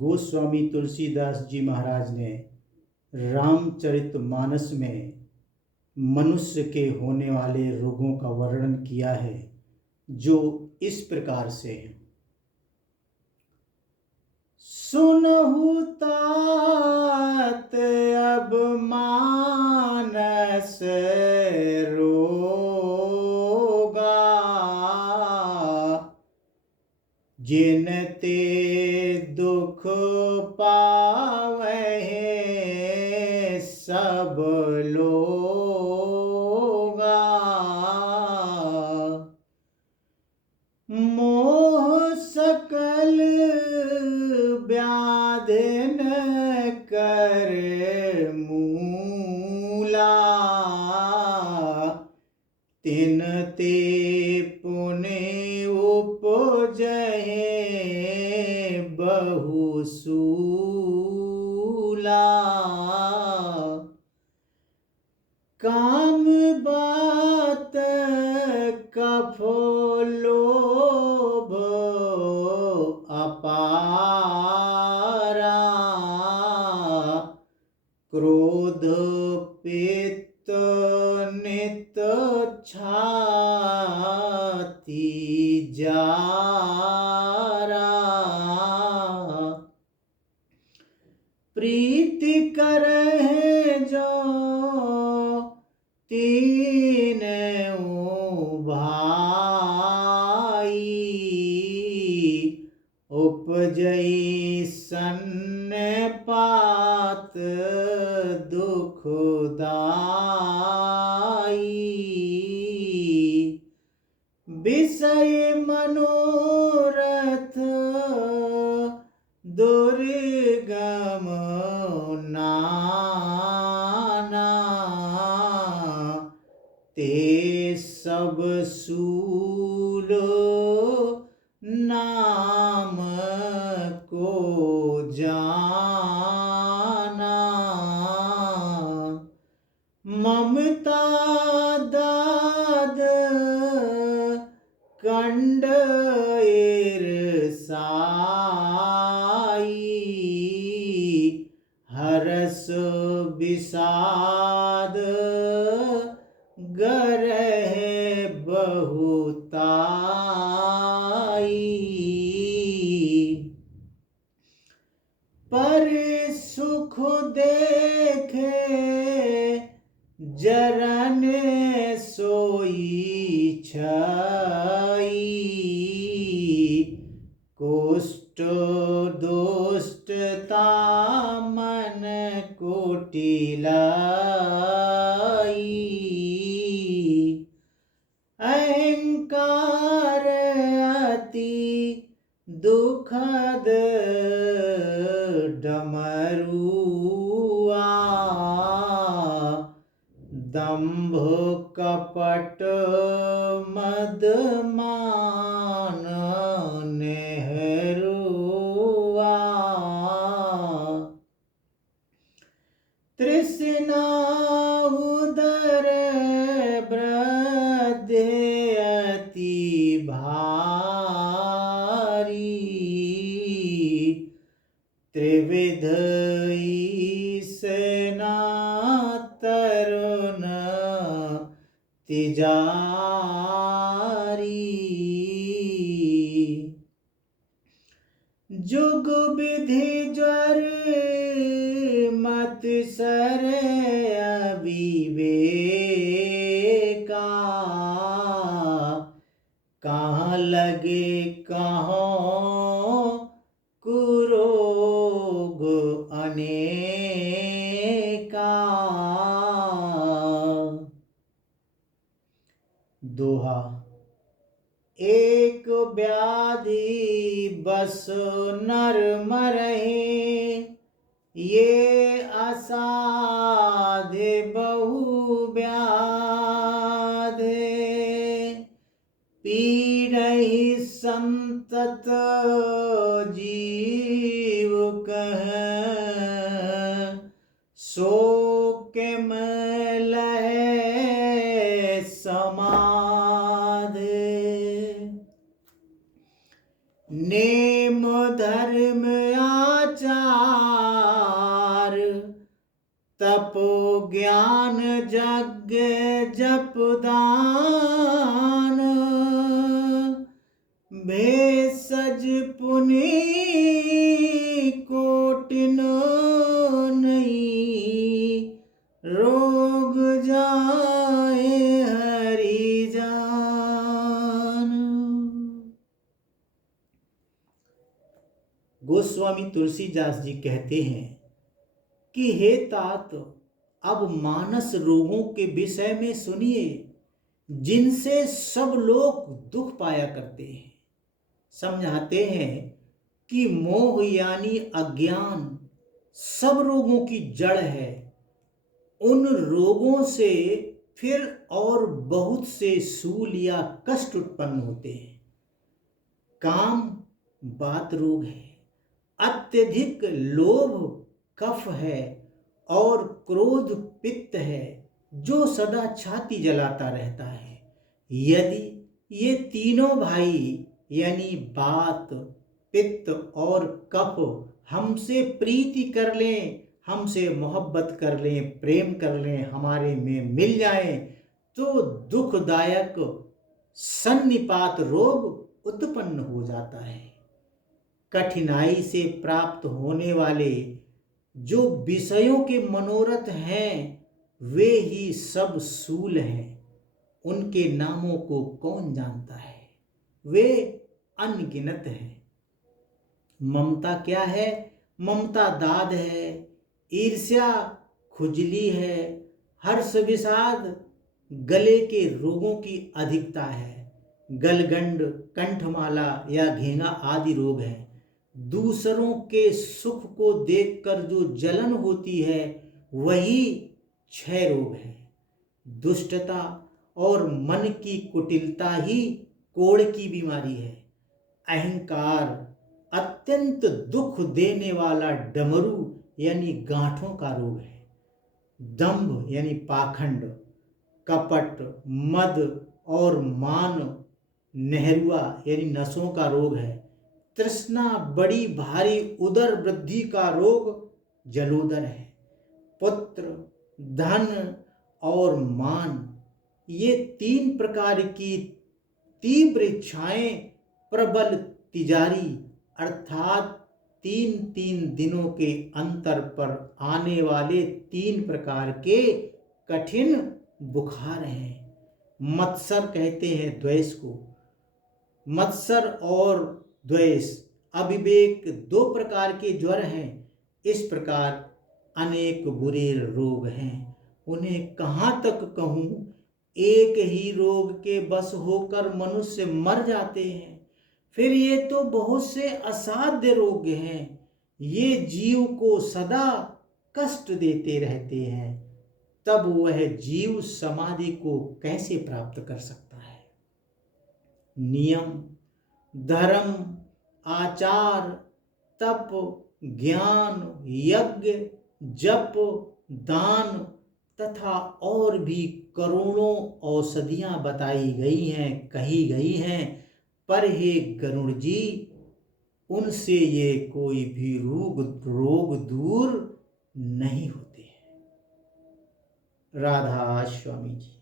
गोस्वामी तुलसीदास जी महाराज ने रामचरितमानस में मनुष्य के होने वाले रोगों का वर्णन किया है, जो इस प्रकार से है। सुनहु तात अब मानस रोगा, जिन ते दुख पावे सब लोगा। मोह सकल व्याधिन कर मूला, तिन ते पुण्य उपजहे बहुसूला। काम बात कफो लोभ अपारा, क्रोध पित्त नित छाती जारा। प्रीति करहे जो तीन भाई, उपजई सन्नपात दुखदाई। विषय मनोरथ दुर्गम नाना, ते सब सूल नाम को जाना। ममता दाद कंड ईर्षाई, हरस विषाद गरह बहुताई। पर सुख देखे जरन सोई छाई, कुष्ठ दुष्टता मन कुटिलाई। अहंकार अति दुखद डमरुआ, दंभ कपट मद मान नेहरुआ। तृष्णा उदर ब्रध्य अति भारी, त्रिविध ईसना तरुण तिजारी। जुग विधि ज्वर मत सर अविवेका, कहाँ लगे कहाँ कुरोग अनेका। दोहा। एक व्याधि बस नर मरहि, ये असाध्य बहु व्याधि। पीड़हि संतत जीव कह, सो के लहे समाधि। नेम धर्म आचार, तप ज्ञान यज्ञ जप दान, भेषज पुनि कोटिन नहीं, रोग जाए हरि जान। गोस्वामी तुलसीदास जी कहते हैं कि हे तात, अब मानस रोगों के विषय में सुनिए जिनसे सब लोग दुख पाया करते हैं। समझाते हैं कि मोह यानी अज्ञान सब रोगों की जड़ है। उन रोगों से फिर और बहुत से सूल या कष्ट उत्पन्न होते हैं। काम बात रोग है, अत्यधिक लोभ कफ है, और क्रोध पित्त है जो सदा छाती जलाता रहता है। यदि ये तीनों भाई यानी बात, पित्त और कफ हमसे प्रीति कर लें, हमसे मोहब्बत कर लें, प्रेम कर लें, हमारे में मिल जाएं, तो दुखदायक सन्निपात रोग उत्पन्न हो जाता है। कठिनाई से प्राप्त होने वाले जो विषयों के मनोरथ हैं, वे ही सब सूल हैं। उनके नामों को कौन जानता है, वे अनगिनत हैं। ममता क्या है? ममता दाद है, ईर्ष्या खुजली है, हर्ष विषाद गले के रोगों की अधिकता है, गलगंड, कंठमाला या घेंगा आदि रोग हैं। दूसरों के सुख को देखकर जो जलन होती है, वही क्षय रोग है। दुष्टता और मन की कुटिलता ही कोढ़ की बीमारी है। अहंकार अत्यंत दुख देने वाला डमरू यानी गांठों का रोग है। दंभ यानी पाखंड, कपट, मद और मान नेहरुआ यानी नसों का रोग है। तृष्णा बड़ी भारी उदर वृद्धि का रोग जलोदर है। पुत्र, धन और मान, ये तीन प्रकार की तीव्र इच्छाएं प्रबल तिजारी अर्थात 3-3 दिनों के अंतर पर आने वाले 3 प्रकार के कठिन बुखार हैं। मत्सर कहते हैं द्वेष को। मत्सर और द्वेष अविवेक 2 प्रकार के ज्वर हैं। इस प्रकार अनेक बुरे रोग हैं, उन्हें कहाँ तक कहूँ। एक ही रोग के बस होकर मनुष्य मर जाते हैं। फिर ये तो बहुत से असाध्य रोग हैं, ये जीव को सदा कष्ट देते रहते हैं। तब वह जीव समाधि को कैसे प्राप्त कर सकता है? नियम, धर्म, आचार, तप, ज्ञान, यज्ञ, जप, दान तथा और भी करोड़ों औषधियां बताई गई हैं, कही गई हैं, पर हे गरुड़ जी, उनसे ये कोई भी रोग दूर नहीं होते हैं। राधा स्वामी जी।